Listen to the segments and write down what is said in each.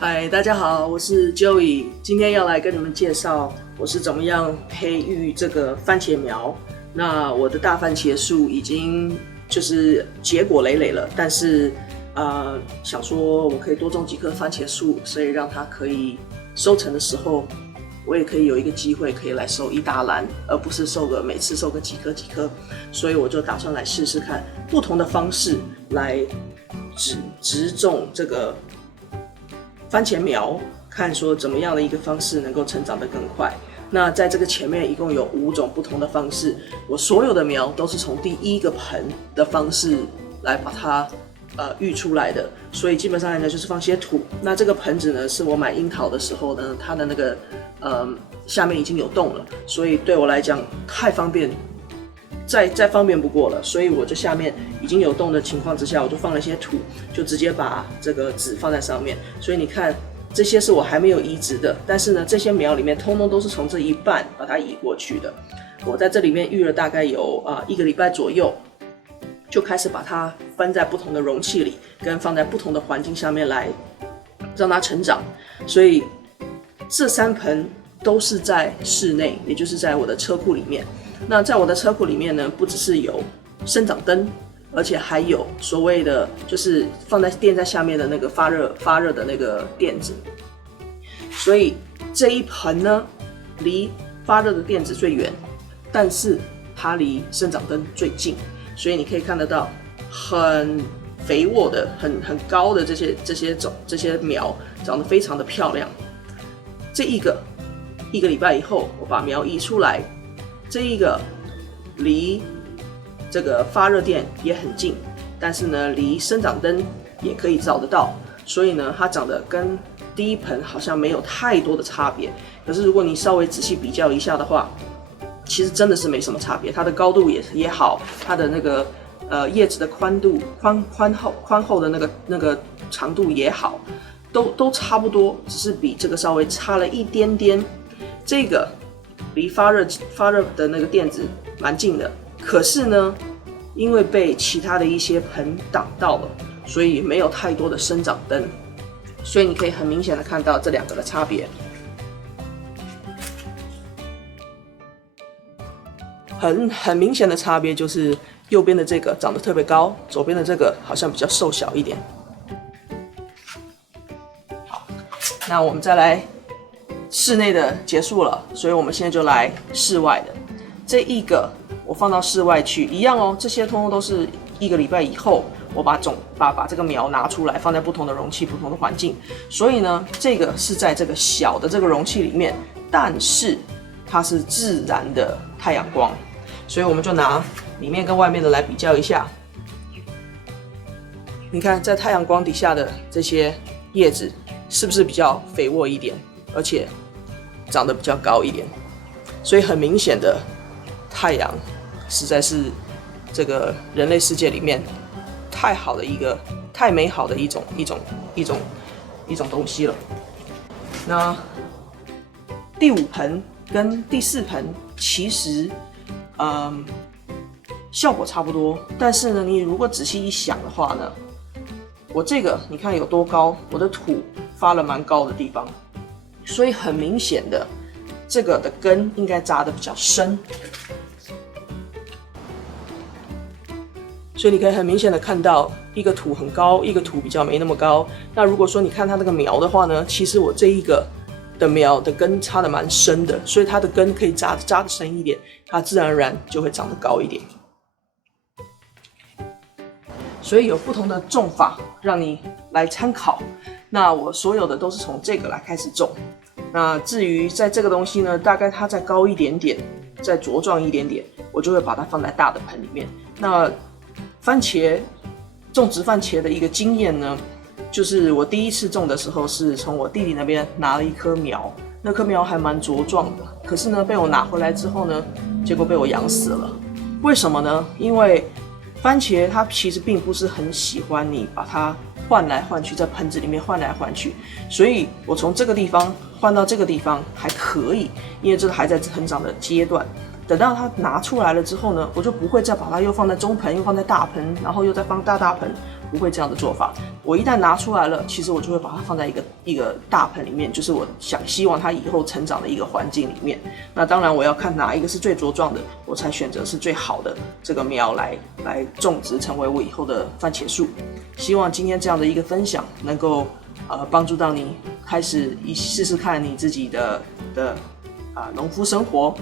嗨，大家好，我是 Joey， 今天要来跟你们介绍我是怎么样培育这个番茄苗。那我的大番茄树已经就是结果累累了，但是想说我可以多种几棵番茄树，所以让它可以收成的时候，我也可以有一个机会可以来收一大篮，而不是每次收个几颗，所以我就打算来试试看不同的方式来植种这个番茄苗，看说怎么样的一个方式能够成长得更快。那在这个前面一共有5种不同的方式，我所有的苗都是从第一个盆的方式来把它育出来的，所以基本上来讲就是放些土。那这个盆子呢，是我买樱桃的时候呢，它的那个下面已经有洞了，所以对我来讲太方便。再方便不过了，所以我这下面已经有洞的情况之下，我就放了一些土，就直接把这个籽放在上面。所以你看，这些是我还没有移植的，但是呢，这些苗里面通通都是从这一半把它移过去的。我在这里面育了大概有1个礼拜左右，就开始把它分在不同的容器里，跟放在不同的环境下面来让它成长。所以这3盆都是在室内，也就是在我的车库里面。那在我的车库里面呢，不只是有生长灯，而且还有所谓的就是垫在下面的那个发热的那个垫子。所以这一盆呢，离发热的垫子最远，但是它离生长灯最近，所以你可以看得到很肥沃的、很高的这些苗长得非常的漂亮。这一个礼拜以后，我把苗移出来。这一个离这个发热垫也很近，但是呢，离生长灯也可以找得到，所以呢，它长得跟第一盆好像没有太多的差别。可是如果你稍微仔细比较一下的话，其实真的是没什么差别。它的高度也好，它的那个叶子的宽度、宽厚的那个长度也好，都差不多，只是比这个稍微差了一点点。这个离发热的那个垫子蛮近的，可是呢，因为被其他的一些盆挡到了，所以没有太多的生长灯，所以你可以很明显的看到这2个的差别。很明显的差别就是右边的这个长得特别高，左边的这个好像比较瘦小一点。好，那我们再来。室内的结束了，所以我们现在就来室外的。这一个我放到室外去，一样哦。这些通通都是1个礼拜以后，我把这个苗拿出来，放在不同的容器、不同的环境。所以呢，这个是在这个小的这个容器里面，但是它是自然的太阳光，所以我们就拿里面跟外面的来比较一下。你看，在太阳光底下的这些叶子是不是比较肥沃一点？而且长得比较高一点，所以很明显的，太阳实在是这个人类世界里面太美好的一种东西了。那第5盆跟第4盆其实效果差不多，但是呢，你如果仔细一想的话呢，我这个你看有多高，我的土发了蛮高的地方。所以很明显的，这个的根应该扎得比较深，所以你可以很明显的看到，一个土很高，一个土比较没那么高。那如果说你看它那个苗的话呢，其实我这一个的苗的根插得蛮深的，所以它的根可以扎得深一点，它自然而然就会长得高一点。所以有不同的种法让你来参考。那我所有的都是从这个来开始种。那至于在这个东西呢，大概它再高一点点，再茁壮一点点，我就会把它放在大的盆里面。那种植番茄的一个经验呢，就是我第一次种的时候是从我弟弟那边拿了一棵苗，那棵苗还蛮茁壮的，可是呢被我拿回来之后呢，结果被我养死了。为什么呢？因为番茄它其实并不是很喜欢你把它换来换去，在盆子里面换来换去，所以我从这个地方换到这个地方还可以，因为这个还在成长的阶段。等到它拿出来了之后呢，我就不会再把它又放在中盆，又放在大盆，然后又再放大盆，不会这样的做法。我一旦拿出来了，其实我就会把它放在一个大盆里面，就是我希望它以后成长的一个环境里面。那当然我要看哪一个是最茁壮的，我才选择是最好的这个苗来种植，成为我以后的番茄树。希望今天这样的一个分享能够帮助到你开始试试看你自己的农夫生活。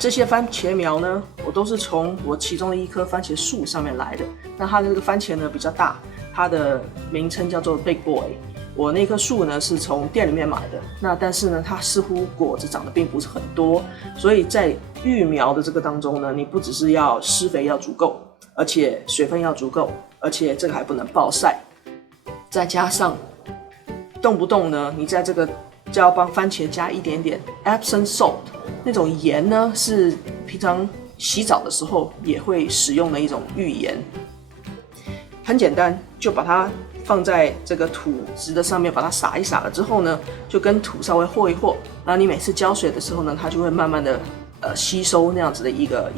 这些番茄苗呢，我都是从我其中的一棵番茄树上面来的。那它的这个番茄呢比较大，它的名称叫做 Big Boy。我那棵树呢是从店里面买的，那但是呢它似乎果子长得并不是很多，所以在育苗的这个当中呢，你不只是要施肥要足够，而且水分要足够，而且这个还不能暴晒，再加上动不动呢，你在这个就要帮番茄加一点点 Epsom salt。那种盐呢，是平常洗澡的时候也会使用的一种浴盐。很简单，就把它放在这个土质的上面，把它撒一撒了之后呢，就跟土稍微和一和，然后你每次浇水的时候呢，它就会慢慢的吸收那样子的一个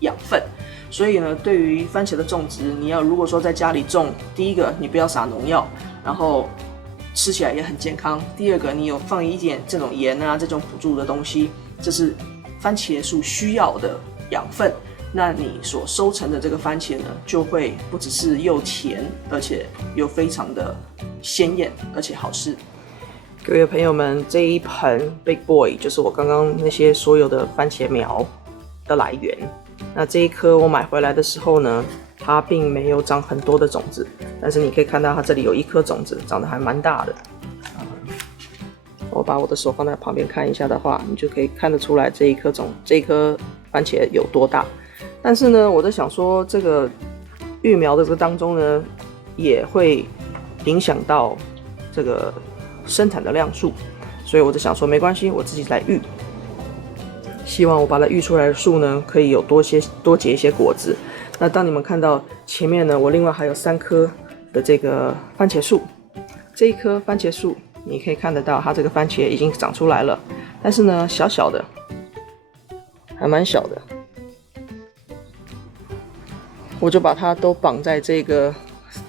养分。所以呢，对于番茄的种植，你要如果说在家里种，第一个你不要撒农药，然后吃起来也很健康。第二个，你有放一点这种盐啊，这种辅助的东西，这是番茄树需要的养分。那你所收成的这个番茄呢，就会不只是又甜，而且又非常的鲜艳，而且好吃。各位朋友们，这一盆 Big Boy 就是我刚刚那些所有的番茄苗的来源。那这一颗我买回来的时候呢，它并没有长很多的种子，但是你可以看到它这里有一颗种子，长得还蛮大的。我把我的手放在旁边看一下的话，你就可以看得出来这一颗番茄有多大。但是呢，我在想说，这个育苗的这个当中呢，也会影响到这个生产的量数，所以我就想说，没关系，我自己来育。希望我把它育出来的树呢，可以有多结一些果子。那当你们看到前面呢，我另外还有3棵的这个番茄树，这一棵番茄树你可以看得到，它这个番茄已经长出来了，但是呢，小小的，还蛮小的。我就把它都绑在这个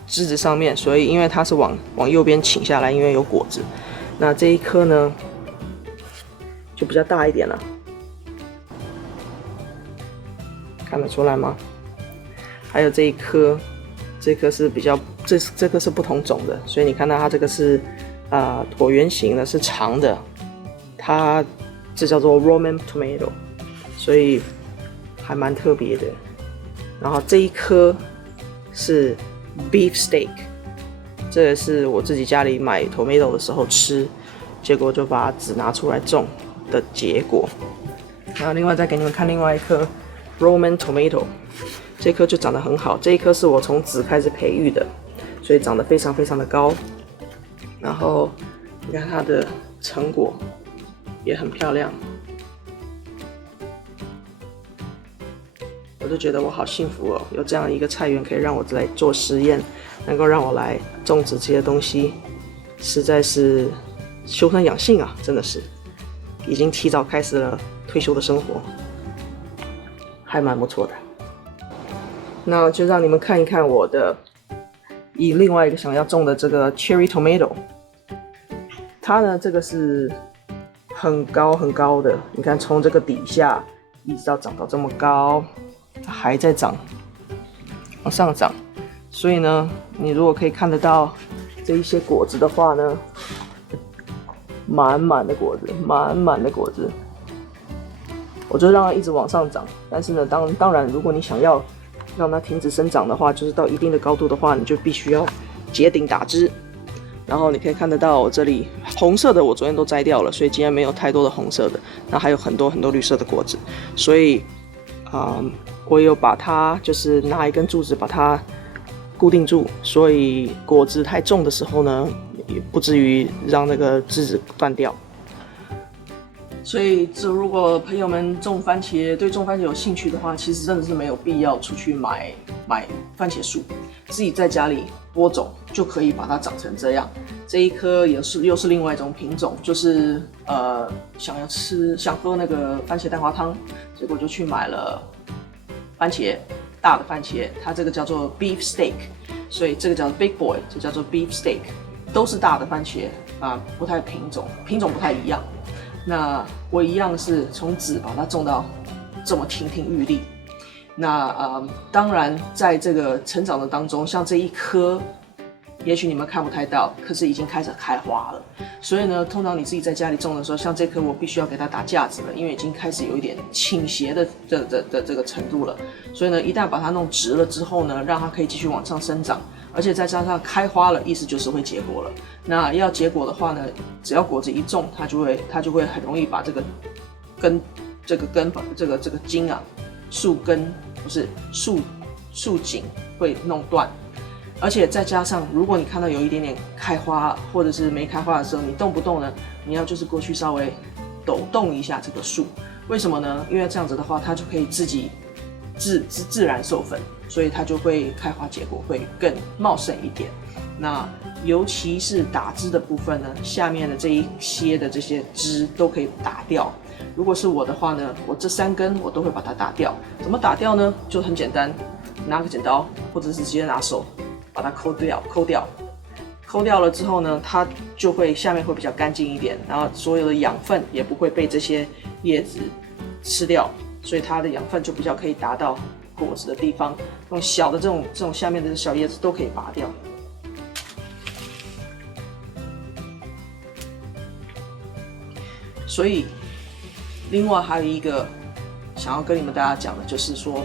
枝子上面，所以因为它是往右边倾下来，因为有果子。那这一颗呢，就比较大一点了，看得出来吗？还有这一颗，这颗是比较这颗是不同种的，所以你看到它这个是椭圆形的，是长的，它这叫做 Roman tomato， 所以还蛮特别的。然后这一颗是 beef steak， 这个是我自己家里买 tomato 的时候吃，结果就把籽拿出来种的结果。然后另外再给你们看另外一颗 Roman tomato， 这颗就长得很好，这一颗是我从籽开始培育的，所以长得非常非常的高。然后你看它的成果也很漂亮。我就觉得我好幸福哦，有这样一个菜园可以让我来做实验，能够让我来种植这些东西，实在是修身养性啊，真的是已经提早开始了退休的生活，还蛮不错的。那就让你们看一看我的另外一个想要种的这个 cherry tomato， 它呢这个是很高很高的，你看从这个底下一直到长到这么高。它还在长，往上涨，所以呢，你如果可以看得到这一些果子的话呢，满满的果子，我就让它一直往上涨。但是呢，当然，如果你想要让它停止生长的话，就是到一定的高度的话，你就必须要结顶打枝。然后你可以看得到我这里红色的，我昨天都摘掉了，所以今天没有太多的红色的，那还有很多绿色的果子，所以我有把它就是拿一根柱子把它固定住，所以果子太重的时候呢，也不至于让那个枝子断掉。所以如果朋友们对种番茄有兴趣的话，其实真的是没有必要出去买番茄树，自己在家里播种就可以把它长成这样。这一颗又是另外一种品种，就是想喝那个番茄蛋花汤，结果就去买了番茄，大的番茄，它这个叫做 beef steak， 所以这个叫做 big boy， 这叫做 beef steak， 都是大的番茄啊，不太品种不太一样。那我一样是从籽把它种到这么亭亭玉立。那当然在这个成长的当中，像这一颗，也许你们看不太到，可是已经开始开花了。所以呢，通常你自己在家里种的时候，像这颗我必须要给它打架子了，因为已经开始有一点倾斜的这个程度了。所以呢，一旦把它弄直了之后呢，让它可以继续往上生长，而且再加上开花了，意思就是会结果了。那要结果的话呢，只要果子一种，它就会很容易把这个茎啊，树根不是树茎会弄断。而且再加上，如果你看到有一点点开花或者是没开花的时候，你动不动呢，你要就是过去稍微抖动一下这个树。为什么呢？因为这样子的话，它就可以自己自然授粉，所以它就会开花结果会更茂盛一点。那尤其是打枝的部分呢，下面的这一些的这些枝都可以打掉。如果是我的话呢，我这3根我都会把它打掉。怎么打掉呢？就很简单，拿个剪刀或者是直接拿手把它抠掉了之后呢，它就会下面会比较干净一点，然后所有的养分也不会被这些叶子吃掉，所以它的养分就比较可以达到果子的地方。用小的这种下面的小叶子都可以拔掉。所以另外还有一个想要跟你们大家讲的就是说，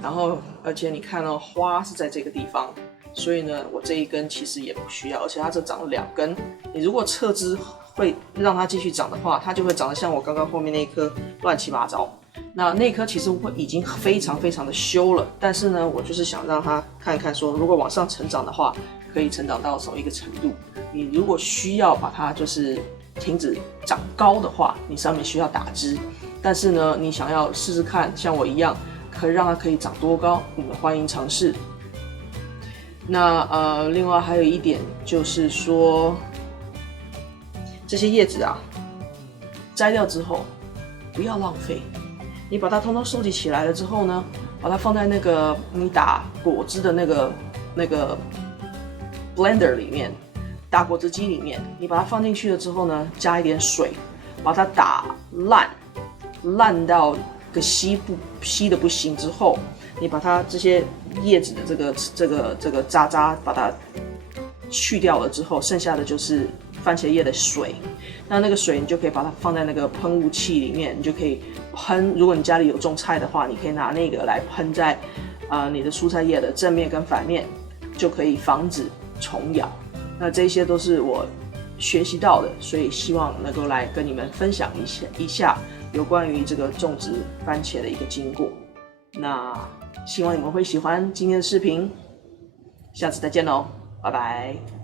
然后而且你看到花是在这个地方，所以呢，我这一根其实也不需要，而且它这长了2根。你如果侧枝会让它继续长的话，它就会长得像我刚刚后面那一颗乱七八糟。那颗其实已经非常非常的修了，但是呢，我就是想让它看看说，如果往上成长的话，可以成长到什么一个程度。你如果需要把它就是停止长高的话，你上面需要打枝。但是呢，你想要试试看，像我一样，可以让它可以长多高，你们欢迎尝试。那另外还有一点就是说，这些叶子啊，摘掉之后不要浪费，你把它通通收集起来了之后呢，把它放在那个你打果汁的那个 blender 里面，打果汁机里面，你把它放进去了之后呢，加一点水，把它打烂到个稀的不行之后，你把它这些叶子的这个渣把它去掉了之后，剩下的就是番茄叶的水。那个水你就可以把它放在那个喷雾器里面，你就可以喷。如果你家里有种菜的话，你可以拿那个来喷在你的蔬菜叶的正面跟反面，就可以防止虫咬。那这些都是我学习到的，所以希望能够来跟你们分享一下有关于这个种植番茄的一个经过。那希望你们会喜欢今天的视频，下次再见喽，拜拜。